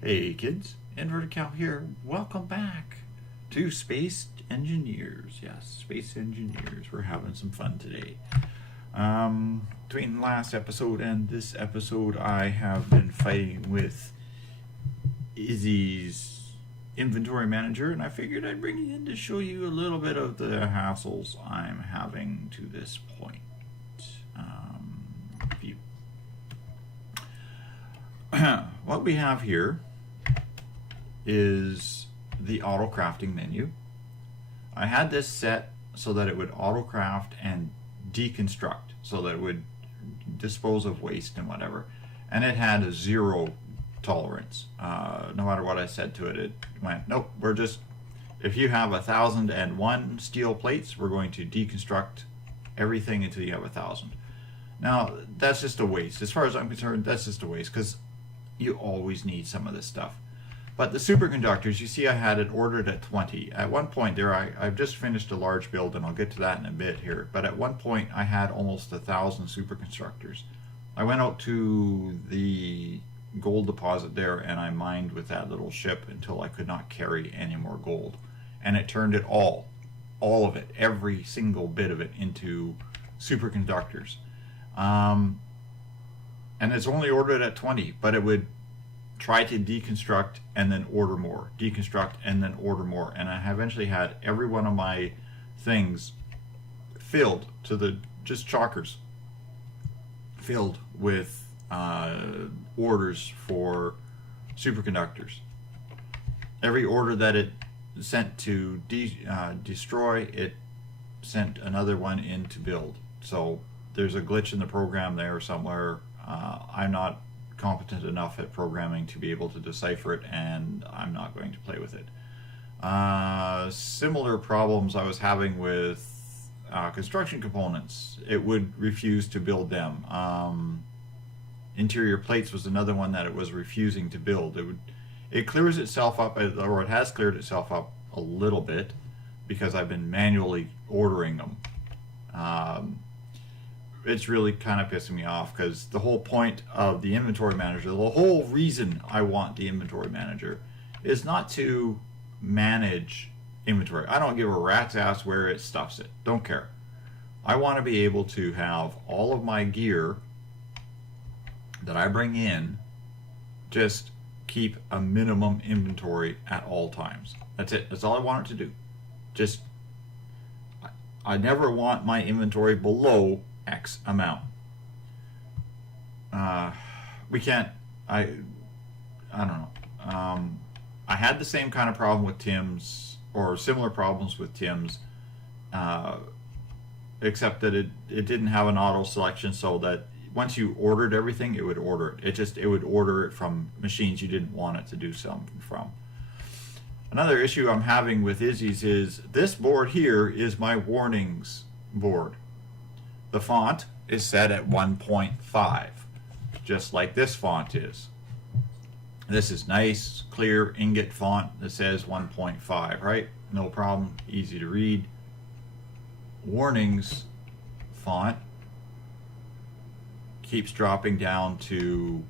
Hey kids, Inverted Cow here. Welcome back to Space Engineers. Yes, Space Engineers. We're having some fun today. Between last episode and this episode, I have been fighting with Izzy's inventory manager, and I figured I'd bring you in to show you a little bit of the hassles I'm having to this point. View. What we have here is the auto crafting menu. I had this set so that it would auto craft and deconstruct, so that it would dispose of waste and whatever, and it had a zero tolerance. No matter what I said to it, it went, nope, we're just, if you have 1,001 steel plates, we're going to deconstruct everything until you have 1,000. Now that's just a waste. As far as I'm concerned, that's just a waste, because you always need some of this stuff. But the superconductors, you see I had it ordered at 20. At one point there, I've just finished a large build, and I'll get to that in a bit here. But at one point I had almost 1,000 superconductors. I went out to the gold deposit there, and I mined with that little ship until I could not carry any more gold. And it turned it all of it, every single bit of it, into superconductors. And it's only ordered at 20, but it would try to deconstruct and then order more, deconstruct and then order more, and I eventually had every one of my things filled to the just chockers, filled with orders for superconductors. Every order that it sent to destroy, it sent another one in to build. So there's a glitch in the program there somewhere. I'm not competent enough at programming to be able to decipher it, and I'm not going to play with it. Similar problems I was having with construction components. It would refuse to build them. Interior plates was another one that it was refusing to build. It clears itself up, or it has cleared itself up a little bit, because I've been manually ordering them. It's really kind of pissing me off, because the whole point of the inventory manager, the whole reason I want the inventory manager, is not to manage inventory. I don't give a rat's ass where it stuffs it. Don't care. I want to be able to have all of my gear that I bring in just keep a minimum inventory at all times. That's it. That's all I want it to do. Just, I never want my inventory below X amount. We can't, I don't know. I had the same kind of problem with Tim's, or similar problems with Tim's, except that it didn't have an auto selection, so that once you ordered everything, it would order it. It would order it from machines you didn't want it to do something from. Another issue I'm having with Izzy's is this board here is my warnings board. The font is set at 1.5, just like this font is. This is nice, clear ingot font that says 1.5, right? No problem, easy to read. Warnings font keeps dropping down to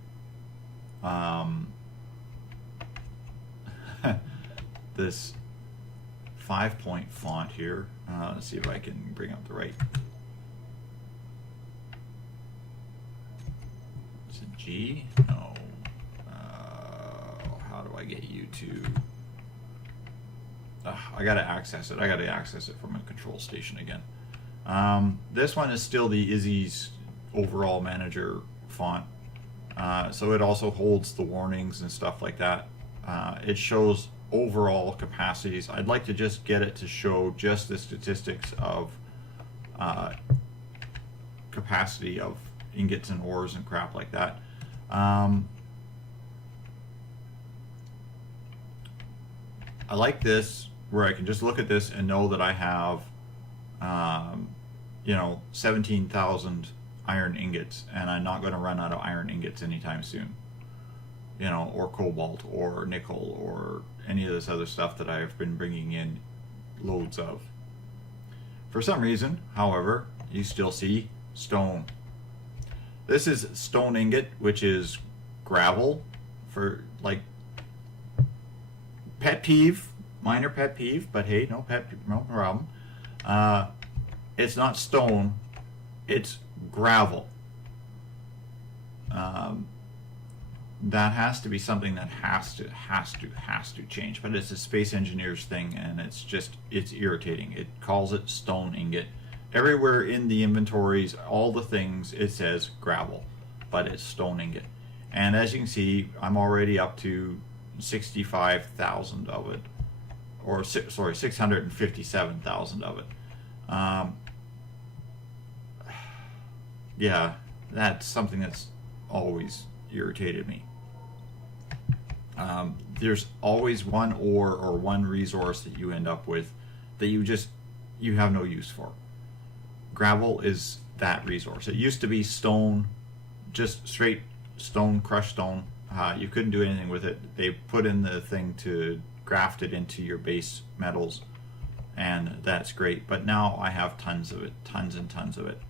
this 5-point font here. Let's see if I can bring up the right. Is it G? No. How do I get you to? I gotta access it. I gotta access it from a control station again. This one is still the Izzy's overall manager font, so it also holds the warnings and stuff like that. It shows overall capacities. I'd like to just get it to show just the statistics of capacity of ingots and ores and crap like that. I like this, where I can just look at this and know that I have 17,000 iron ingots, and I'm not going to run out of iron ingots anytime soon, or cobalt or nickel or any of this other stuff that I've been bringing in loads of. For some reason, however, you still see stone. This is stone ingot, which is gravel, for like Pet peeve, minor pet peeve, but hey, no problem. It's not stone, it's gravel. That has to be something that has to change. But it's a space engineer's thing, and it's irritating. It calls it stone ingot. Everywhere in the inventories, all the things, it says gravel, but it's stone ingot. And as you can see, I'm already up to 65,000 of it, or 657,000 of it. Yeah, that's something that's always irritated me. There's always one ore or one resource that you end up with that you have no use for. Gravel is that resource. It used to be stone, just straight stone, crushed stone. You couldn't do anything with it. They put in the thing to graft it into your base metals, and that's great. But now I have tons of it, tons and tons of it.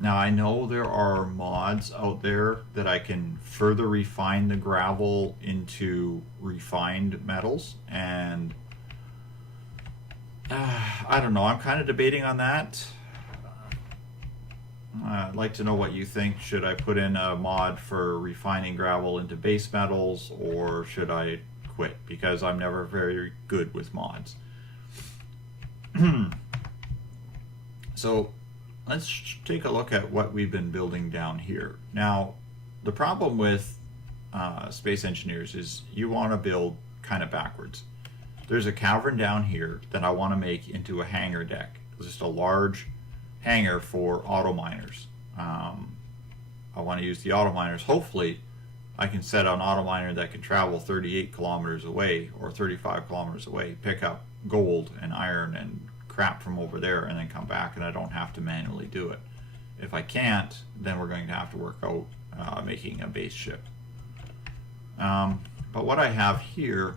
Now I know there are mods out there that I can further refine the gravel into refined metals, and I don't know, I'm kind of debating on that. I'd like to know what you think. Should I put in a mod for refining gravel into base metals, or should I quit? Because I'm never very good with mods. So let's take a look at what we've been building down here. Now, the problem with space engineers is you want to build kind of backwards. There's a cavern down here that I want to make into a hangar deck. It's just a large hangar for auto miners. I want to use the auto miners. Hopefully, I can set an auto miner that can travel 38 kilometers away or 35 kilometers away, pick up gold and iron and crap from over there, and then come back, and I don't have to manually do it. If I can't, then we're going to have to work out making a base ship. But what I have here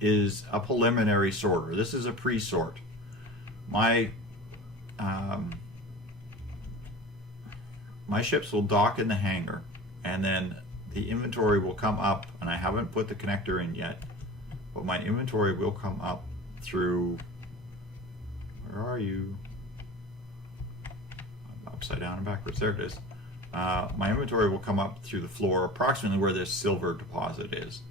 is a preliminary sorter. This is a pre-sort. My ships will dock in the hangar, and then the inventory will come up, and I haven't put the connector in yet, but my inventory will come up through, where are you? I'm upside down and backwards, there it is. My inventory will come up through the floor approximately where this silver deposit is,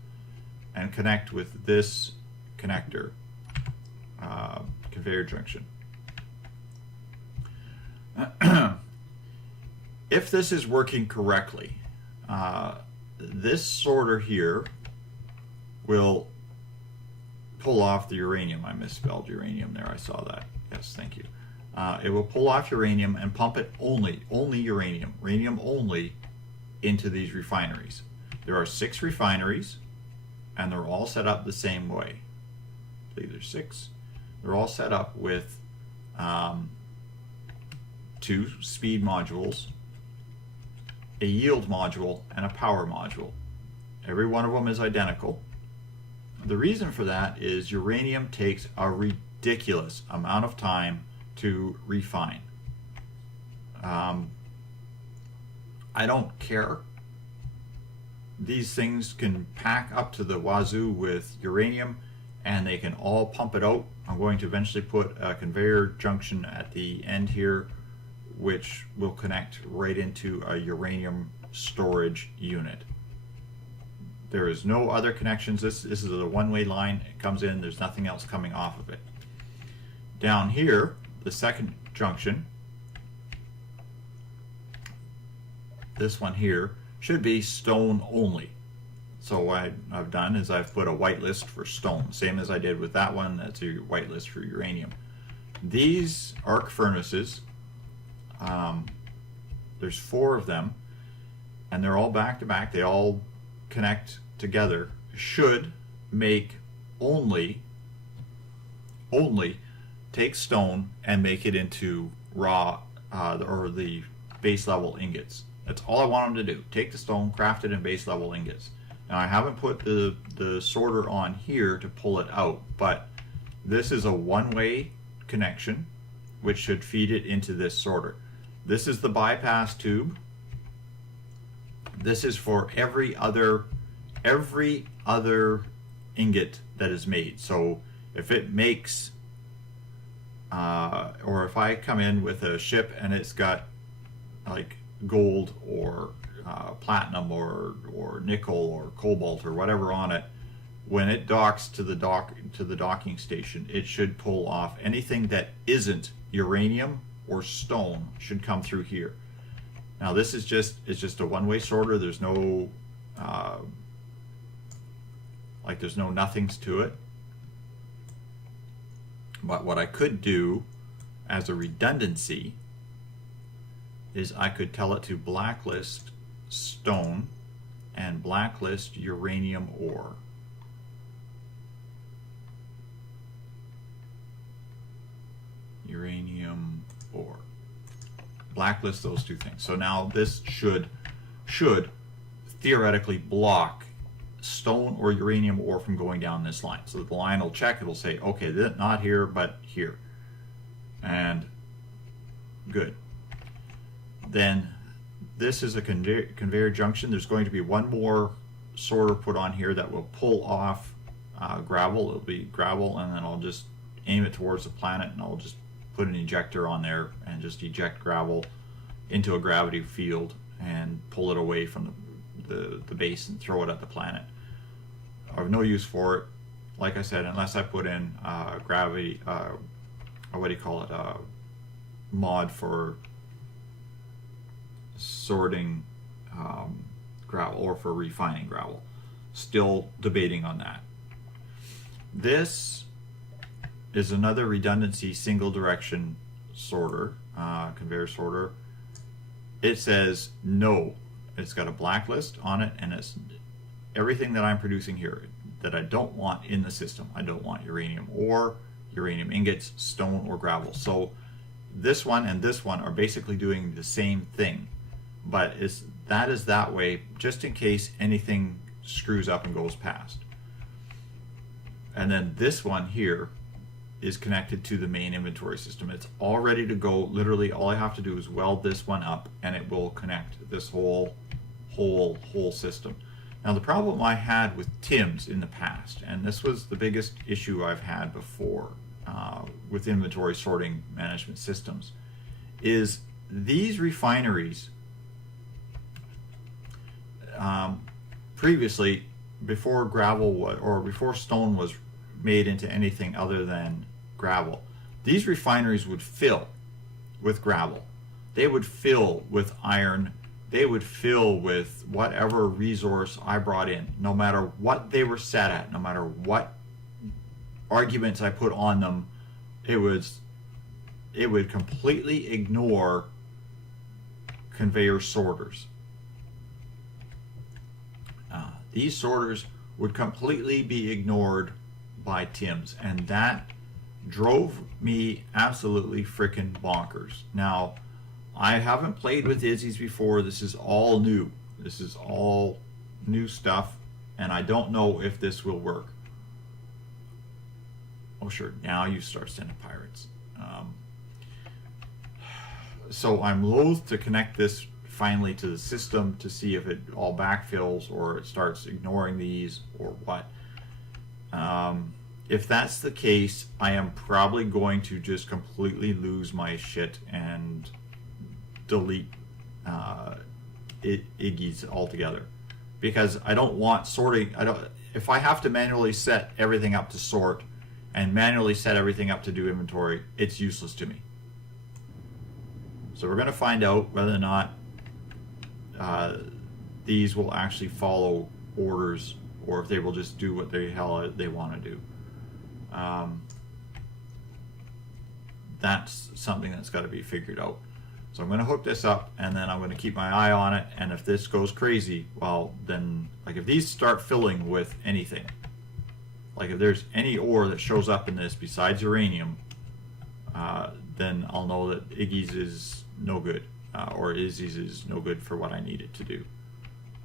and connect with this connector conveyor junction. If this is working correctly, this sorter here will pull off the uranium. I misspelled uranium there, I saw that. Yes, thank you. It will pull off uranium and pump it only uranium only, into these refineries. There are 6 refineries, and they're all set up the same way. I believe there's 6. They're all set up with 2 speed modules, a yield module, and a power module. Every one of them is identical. The reason for that is uranium takes a ridiculous amount of time to refine. I don't care. These things can pack up to the wazoo with uranium, and they can all pump it out. I'm going to eventually put a conveyor junction at the end here, which will connect right into a uranium storage unit. There is no other connections. This is a one-way line. It comes in, there's nothing else coming off of it. Down here, the second junction, this one here, should be stone only. So what I've done is I've put a whitelist for stone, same as I did with that one. That's a whitelist for uranium. These arc furnaces, there's 4 of them, and they're all back to back. They all connect together. Should make only take stone and make it into raw or the base level ingots. That's all I want them to do. Take the stone, craft it in base level ingots. Now I haven't put the sorter on here to pull it out, but this is a one-way connection which should feed it into this sorter. This is the bypass tube. This is for every other ingot that is made. So if it makes, or if I come in with a ship and it's got like gold or platinum or nickel or cobalt or whatever on it, when it docks to the docking station, it should pull off anything that isn't uranium or stone should come through here. Now this is just a one-way sorter. There's no there's no nothings to it. But what I could do as a redundancy is I could tell it to blacklist stone and blacklist uranium ore. Uranium ore. Blacklist those two things. So now this should theoretically block stone or uranium ore from going down this line. So the line will check, it'll say, okay, not here, but here. And good. Then this is a conveyor junction. There's going to be one more sorter put on here that will pull off gravel. It'll be gravel, and then I'll just aim it towards the planet, and I'll just put an ejector on there and just eject gravel into a gravity field and pull it away from the base and throw it at the planet. I have no use for it, like I said, unless I put in gravity, what do you call it, mod for sorting gravel or for refining gravel. Still debating on that. This is another redundancy single direction sorter, conveyor sorter. It says no. It's got a blacklist on it, and it's everything that I'm producing here that I don't want in the system. I don't want uranium ore, uranium ingots, stone, or gravel. So this one and this one are basically doing the same thing, but that is that way just in case anything screws up and goes past. And then this one here is connected to the main inventory system. It's all ready to go. Literally all I have to do is weld this one up and it will connect this whole system. Now the problem I had with TIMS in the past, and this was the biggest issue I've had before with inventory sorting management systems, is these refineries previously, before before stone was made into anything other than gravel, these refineries would fill with gravel. They would fill with iron. They would fill with whatever resource I brought in, no matter what they were set at, no matter what arguments I put on them. It would completely ignore conveyor sorters. These sorters would completely be ignored by TIMS, and that drove me absolutely freaking bonkers. Now, I haven't played with IZZIs before. This is all new. This is all new stuff, and I don't know if this will work. Oh sure, now you start sending pirates. So I'm loath to connect this finally to the system to see if it all backfills or it starts ignoring these or what. If that's the case, I am probably going to just completely lose my shit and delete Iggy's altogether, because I don't want sorting. If I have to manually set everything up to sort and manually set everything up to do inventory, it's useless to me. So we're going to find out whether or not these will actually follow orders, or if they will just do what the hell they want to do. That's something that's got to be figured out. So I'm going to hook this up, and then I'm going to keep my eye on it, and if this goes crazy, well then, like if these start filling with anything, like if there's any ore that shows up in this besides uranium, then I'll know that Iggy's is no good, or IZZI's is no good for what I need it to do.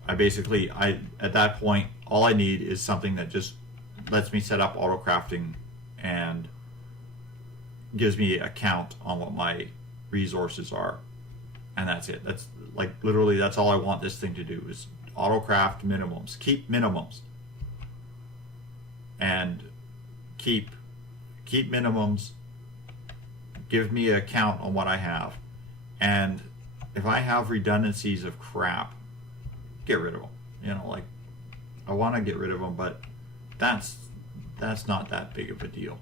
At that point, all I need is something that just lets me set up auto crafting and gives me a count on what my resources are, and that's it. That's like literally that's all I want this thing to do, is auto craft minimums, keep minimums. and keep minimums, give me a count on what I have, and if I have redundancies of crap, get rid of them. You know, like, I want to get rid of them, but that's not that big of a deal.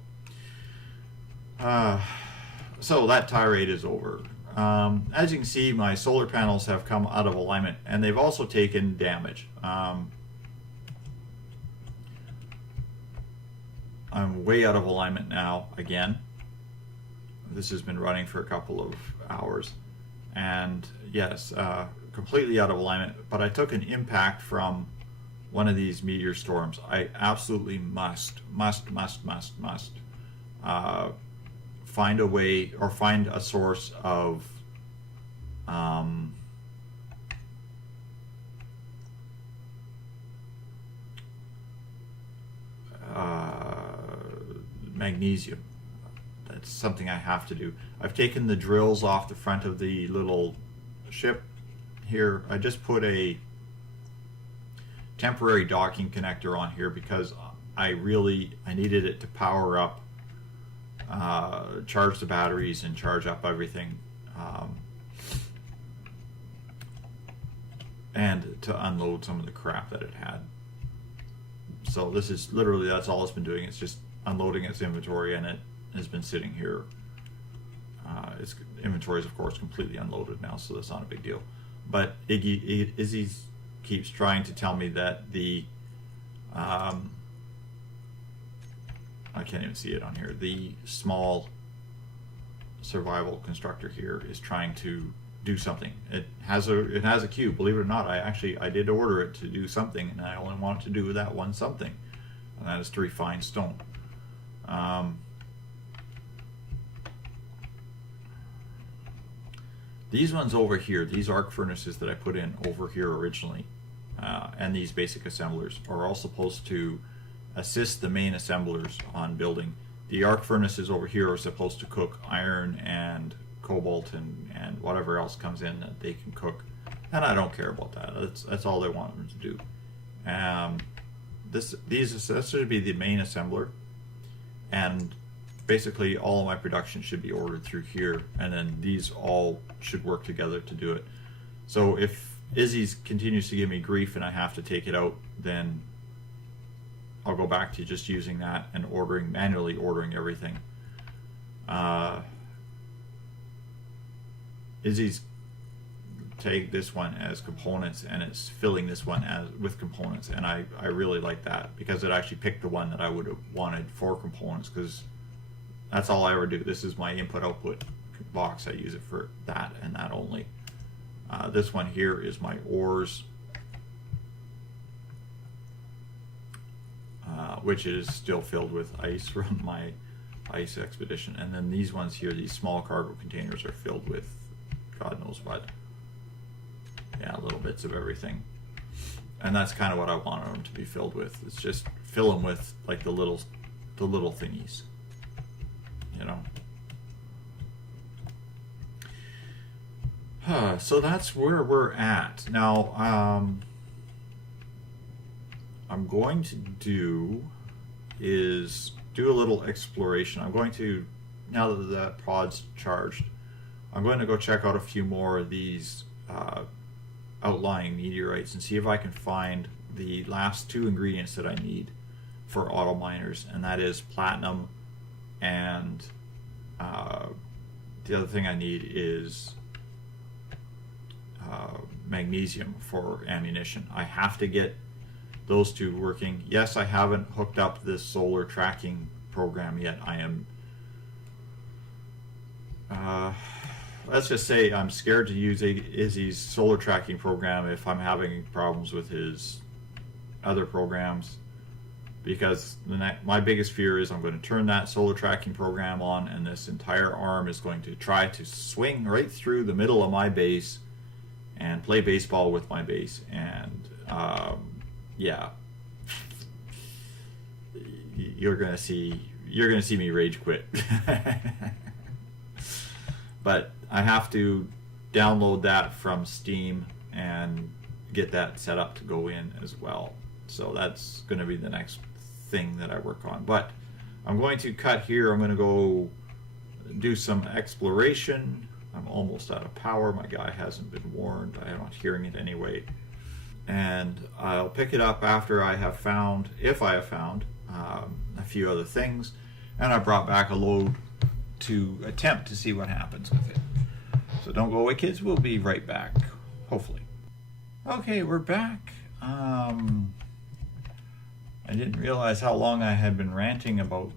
So that tirade is over. As you can see, my solar panels have come out of alignment, and they've also taken damage. I'm way out of alignment now again. This has been running for a couple of hours, and yes, completely out of alignment, but I took an impact from one of these meteor storms. I absolutely must find a way, or find a source of magnesium. That's something I have to do. I've taken the drills off the front of the little ship here. I just put a temporary docking connector on here because I needed it to power up, charge the batteries and charge up everything, and to unload some of the crap that it had. So this is literally, that's all it's been doing. It's just unloading its inventory, and it has been sitting here. Its inventory is of course completely unloaded now, so that's not a big deal. But Izzy keeps trying to tell me that the I can't even see it on here. The small survival constructor here is trying to do something. It has a cube. Believe it or not, I did order it to do something, and I only want it to do that one something, and that is to refine stone. These ones over here, these arc furnaces that I put in over here originally, and these basic assemblers are all supposed to assist the main assemblers on building. The arc furnaces over here are supposed to cook iron and cobalt and whatever else comes in that they can cook, and I don't care about that. That's all they want them to do. This should be the main assembler, and basically all of my production should be ordered through here, and then these all should work together to do it. So if Izzy's continues to give me grief and I have to take it out, then I'll go back to just using that and manually ordering everything. Izzy's take this one as components, and it's filling this one with components, and I really like that because it actually picked the one that I would have wanted for components, because that's all I ever do. This is my input-output box. I use it for that and that only. This one here is my ores, which is still filled with ice from my ice expedition. And then these ones here, these small cargo containers, are filled with God knows what. Yeah, little bits of everything. And that's kind of what I wanted them to be filled with. It's just fill them with like the little thingies, you know. So that's where we're at now. I'm going to do a little exploration. I'm going to, now that the pod's charged, I'm going to go check out a few more of these outlying meteorites and see if I can find the last two ingredients that I need for auto miners, and that is platinum, and the other thing I need is magnesium for ammunition. I have to get those two working. Yes, I haven't hooked up this solar tracking program yet. I am let's just say I'm scared to use Izzy's solar tracking program if I'm having problems with his other programs, because my biggest fear is I'm going to turn that solar tracking program on and this entire arm is going to try to swing right through the middle of my base and play baseball with my base, and yeah, you're gonna see me rage quit. But I have to download that from Steam and get that set up to go in as well. So that's going to be the next thing that I work on. But I'm going to cut here. I'm going to go do some exploration. I'm almost out of power. My guy hasn't been warned. I'm not hearing it anyway. And I'll pick it up after I have found, if I have found, a few other things. And I brought back a load to attempt to see what happens with it. So don't go away, kids. We'll be right back, hopefully. Okay, we're back. I didn't realize how long I had been ranting about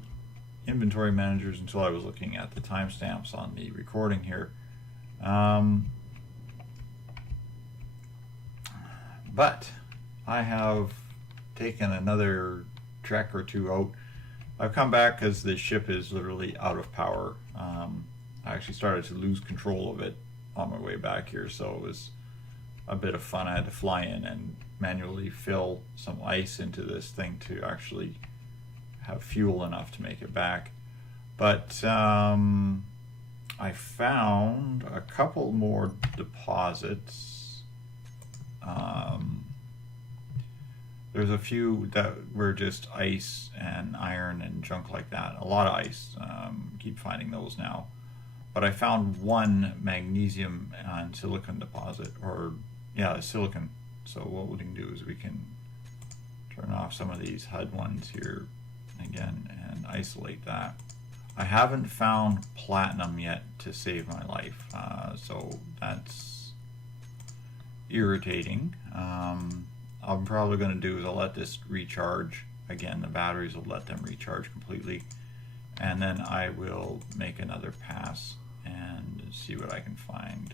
inventory managers until I was looking at the timestamps on the recording here. But I have taken another trek or two out. I've come back because the ship is literally out of power. I actually started to lose control of it on my way back here, so it was a bit of fun. I had to fly in and manually fill some ice into this thing to actually have fuel enough to make it back. But I found a couple more deposits. There's a few that were just ice and iron and junk like that. A lot of ice. Keep finding those now. But I found one magnesium and silicon deposit, or yeah, silicon. So what we can do is we can turn off some of these HUD ones here again and isolate that. I haven't found platinum yet to save my life, so that's irritating. I'm probably going to do is I'll let this recharge again. The batteries will let them recharge completely, and then I will make another pass and see what I can find.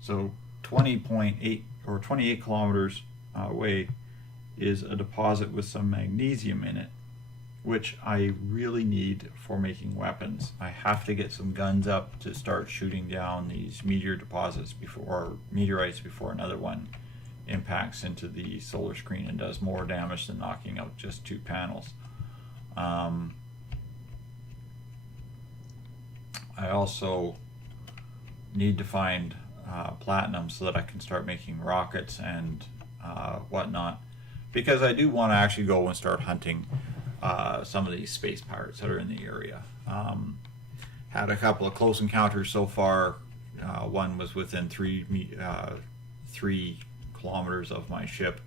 So 20.8 or 28 kilometers away is a deposit with some magnesium in it, which I really need for making weapons. I have to get some guns up to start shooting down these meteorites before another one impacts into the solar screen and does more damage than knocking out just 2 panels. I also need to find platinum so that I can start making rockets and whatnot, because I do want to actually go and start hunting some of these space pirates that are in the area. Had a couple of close encounters so far. One was within 3 kilometers of my ship,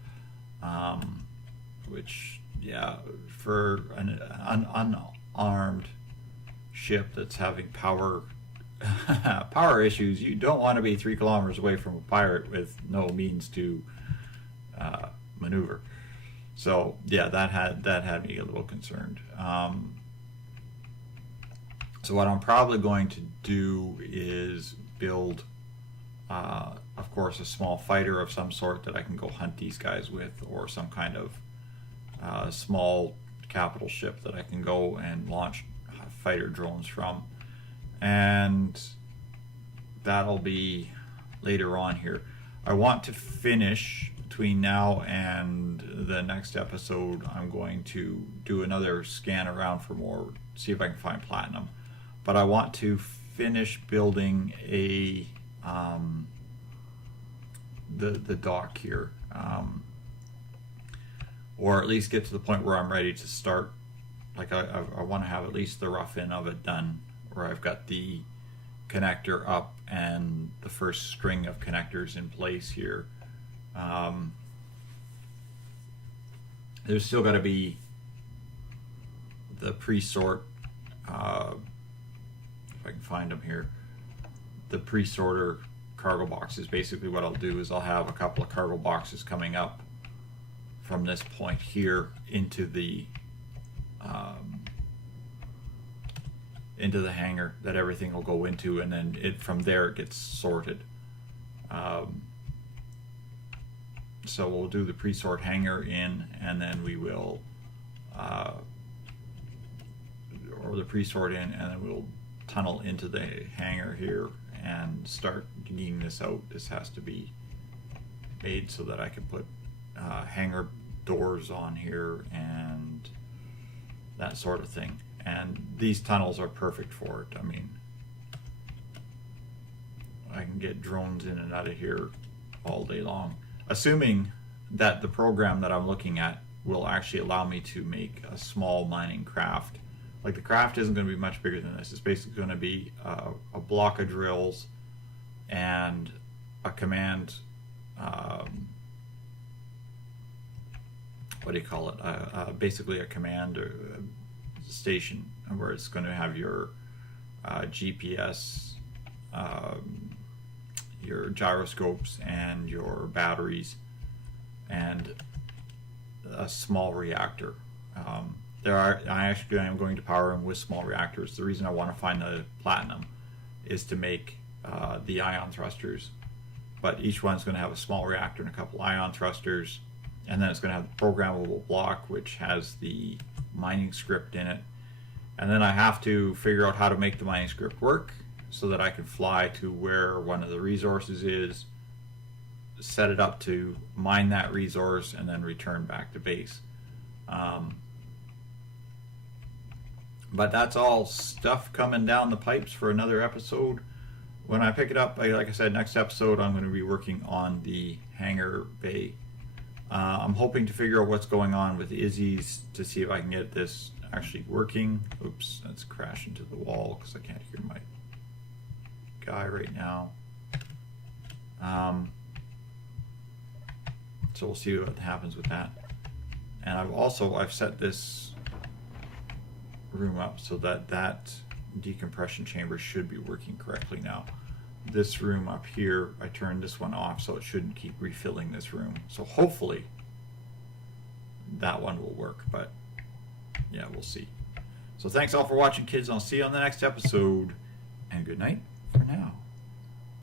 which, yeah, for an unarmed ship that's having power issues, you don't want to be 3 kilometers away from a pirate with no means to maneuver. So yeah, that had me a little concerned. So what I'm probably going to do is build, of course, a small fighter of some sort that I can go hunt these guys with, or some kind of small capital ship that I can go and launch fighter drones from. And that'll be later on here. I want to finish between now and the next episode. I'm going to do another scan around for more, see if I can find platinum. But I want to finish building a the dock here, or at least get to the point where I'm ready to start. Like I want to have at least the rough end of it done, where I've got the connector up and the first string of connectors in place here. There's still got to be the pre-sort, if I can find them here, the pre-sorter cargo boxes. Basically what I'll do is I'll have a couple of cargo boxes coming up from this point here into the hangar that everything will go into, and then from there it gets sorted. So we'll do the pre-sort hangar in, and then we will, or the pre-sort in, and then we'll tunnel into the hangar here and start digging this out. This has to be made so that I can put hangar doors on here and that sort of thing. And these tunnels are perfect for it. I mean, I can get drones in and out of here all day long, assuming that the program that I'm looking at will actually allow me to make a small mining craft. Like, the craft isn't going to be much bigger than this. It's basically going to be a block of drills and a command, what do you call it? Basically a command station where it's going to have your GPS, your gyroscopes, and your batteries, and a small reactor. I am going to power them with small reactors. The reason I want to find the platinum is to make the ion thrusters, but each one's going to have a small reactor and a couple ion thrusters, and then it's going to have the programmable block, which has the mining script in it. And then I have to figure out how to make the mining script work so that I can fly to where one of the resources is, set it up to mine that resource, and then return back to base. But that's all stuff coming down the pipes for another episode. When I pick it up, like I said, next episode I'm going to be working on the hangar bay. I'm hoping to figure out what's going on with Izzy's to see if I can get this actually working. Oops, that's crashing into the wall because I can't hear my guy right now. So we'll see what happens with that. And I've set this room up so that that decompression chamber should be working correctly now. This room up here, I turned this one off so it shouldn't keep refilling this room. So hopefully that one will work, but yeah, we'll see. So thanks all for watching, kids. I'll see you on the next episode, and good night for now.